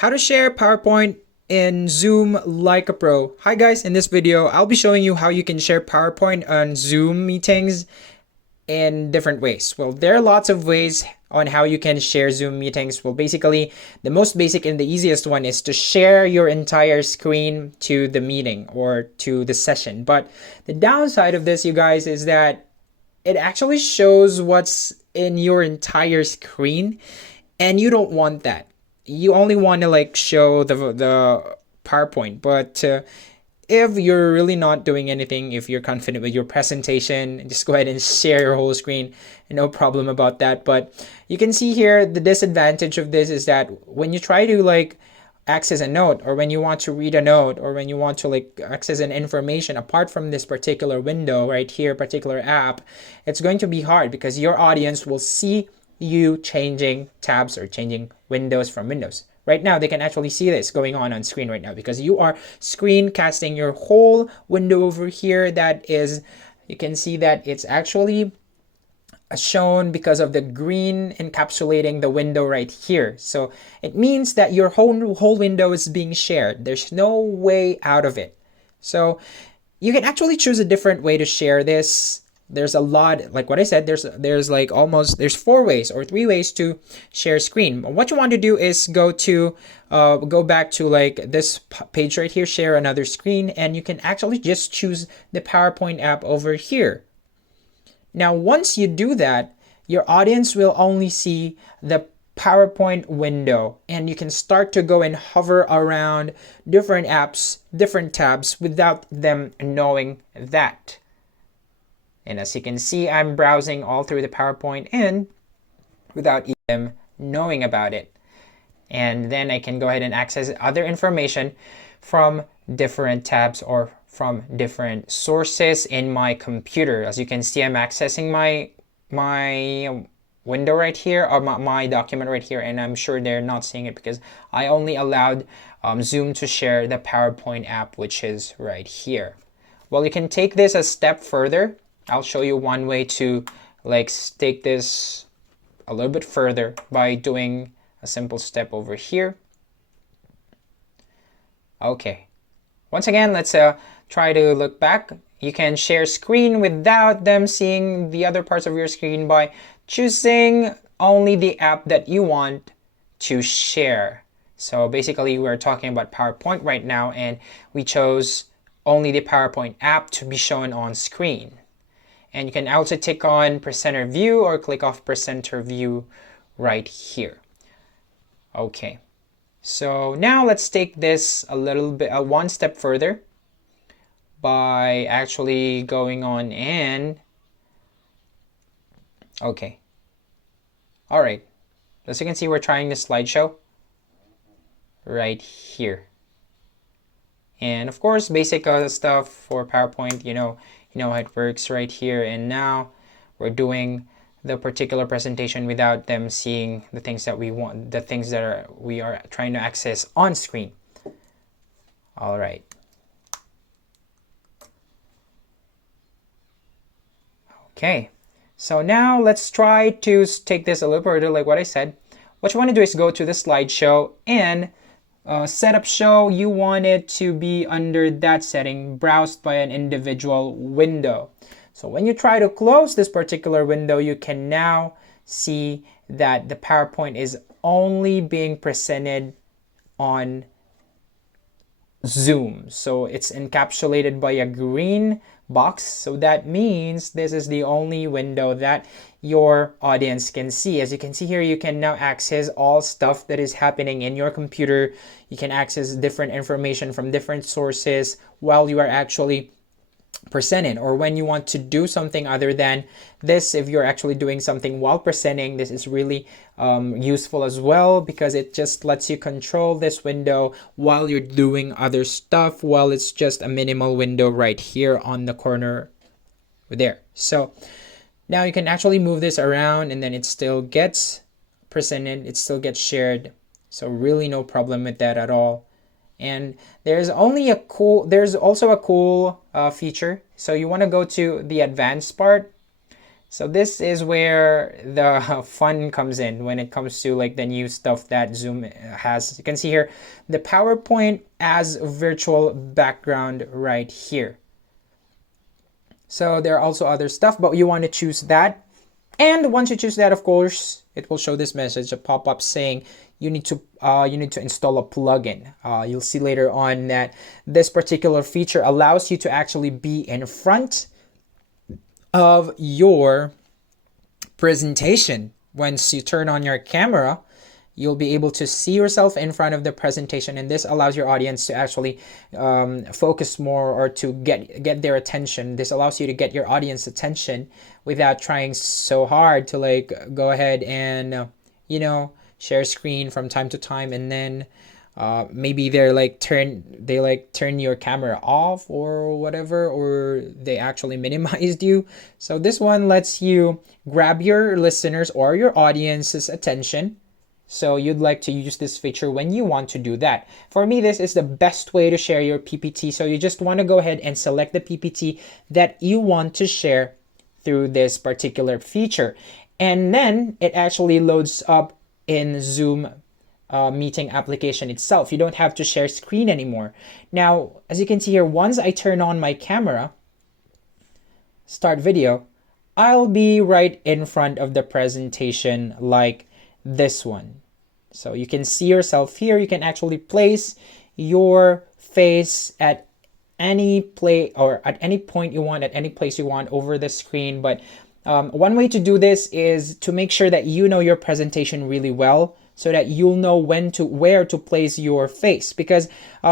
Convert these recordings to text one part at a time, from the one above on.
How to share PowerPoint in Zoom like a pro. Hi guys, in this video, I'll be showing you how you can share PowerPoint on Zoom meetings in different ways. Well, there are lots of ways on how you can share Zoom meetings. Well, basically, the most basic and the easiest one is to share your entire screen to the meeting or to the session. But the downside of this, you guys, is that it actually shows what's in your entire screen, and you don't want that. You only want to like show the PowerPoint. But if you're really not doing anything, if you're confident with your presentation, just go ahead and share your whole screen. No problem about that. But you can see here the disadvantage of this is that when you try to like access a note, or when you want to read a note, or when you want to like access an information apart from this particular window right here, particular app, it's going to be hard because your audience will see you changing tabs or changing windows from windows. Right now, they can actually see this going on screen right now because you are screencasting your whole window over here. That is, you can see that it's actually shown because of the green encapsulating the window right here. So it means that your whole window is being shared. There's no way out of it. So you can actually choose a different way to share this. There's a lot, like what I said, there's like almost, there's 4 ways or 3 ways to share screen. What you want to do is go back to like this page right here, share another screen, and you can actually just choose the PowerPoint app over here. Now, once you do that, your audience will only see the PowerPoint window, and you can start to go and hover around different apps, different tabs without them knowing that. And as you can see, I'm browsing all through the PowerPoint and without them knowing about it. And then I can go ahead and access other information from different tabs or from different sources in my computer. As you can see, I'm accessing my window right here, or my document right here, and I'm sure they're not seeing it because I only allowed Zoom to share the PowerPoint app, which is right here. Well, you can take this a step further. I'll show you one way to like take this a little bit further by doing a simple step over here. Okay. Once again, let's try to look back. You can share screen without them seeing the other parts of your screen by choosing only the app that you want to share. So basically, we're talking about PowerPoint right now, and we chose only the PowerPoint app to be shown on screen. And you can also tick on presenter view or click off presenter view right here. Okay, so now let's take this a little bit, one step further by actually going on and, okay. All right, as you can see, we're trying the slideshow right here. And of course, basic stuff for PowerPoint, you know how it works right here. And now we're doing the particular presentation without them seeing the things that we want, the things that we are trying to access on screen. All right. Okay, so now let's try to take this a little further, like what I said. What you want to do is go to the slideshow and setup show. You want it to be under that setting, browsed by an individual window. So when you try to close this particular window, you can now see that the PowerPoint is only being presented on Zoom. So it's encapsulated by a green box. So that means this is the only window that your audience can see. As you can see here, you can now access all stuff that is happening in your computer. You can access different information from different sources while you are actually presenting, or when you want to do something other than this. If you're actually doing something while presenting, this is really useful as well, because it just lets you control this window while you're doing other stuff, while it's just a minimal window right here on the corner there. So now you can actually move this around and then it still gets presented, it still gets shared. So really no problem with that at all. And there's also a cool feature. So you want to go to the advanced part, So this is where the fun comes in when it comes to like the new stuff that Zoom has. You can see here the PowerPoint as virtual background right here. So there are also other stuff, but you want to choose that. And once you choose that, of course, it will show this message, a pop-up saying you need to install a plugin. You'll see later on that this particular feature allows you to actually be in front of your presentation. Once you turn on your camera, you'll be able to see yourself in front of the presentation, and this allows your audience to actually focus more or to get their attention. This allows you to get your audience attention without trying so hard to like go ahead and share screen from time to time, and then maybe they turn your camera off or whatever, or they actually minimized you. So this one lets you grab your listeners or your audience's attention. So you'd like to use this feature when you want to do that. For me, this is the best way to share your PPT. So you just want to go ahead and select the PPT that you want to share through this particular feature. And then it actually loads up in Zoom meeting application itself. You don't have to share screen anymore. Now, as you can see here, once I turn on my camera, start video, I'll be right in front of the presentation like this one. So you can see yourself here. You can actually place your face at any play or at any point you want, at any place you want over the screen. But one way to do this is to make sure that you know your presentation really well, so that you'll know where to place your face, because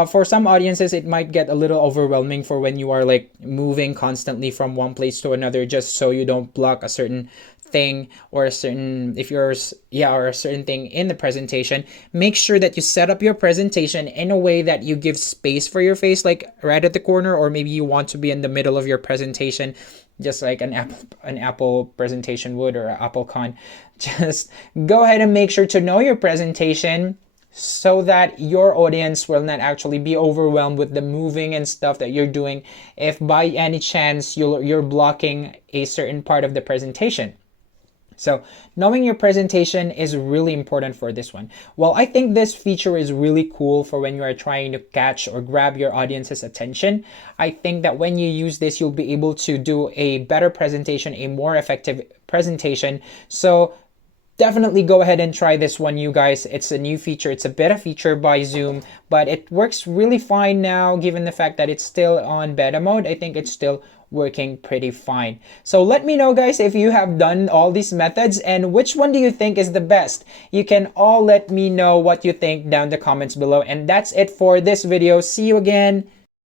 for some audiences it might get a little overwhelming for when you are like moving constantly from one place to another, just so you don't block a certain thing or a certain thing in the presentation. Make sure that you set up your presentation in a way that you give space for your face, like right at the corner, or maybe you want to be in the middle of your presentation, just like an Apple presentation would, or an AppleCon. Just go ahead and make sure to know your presentation so that your audience will not actually be overwhelmed with the moving and stuff that you're doing if by any chance you're blocking a certain part of the presentation. So knowing your presentation is really important for this one. Well, I think this feature is really cool for when you are trying to catch or grab your audience's attention. I think that when you use this, you'll be able to do a better presentation, a more effective presentation. So definitely go ahead and try this one, you guys. It's a new feature. It's a beta feature by Zoom, but it works really fine now, given the fact that it's still on beta mode. I think it's still working pretty fine. So let me know, guys, if you have done all these methods and which one do you think is the best. You can all let me know what you think down in the comments below. And that's it for this video. See you again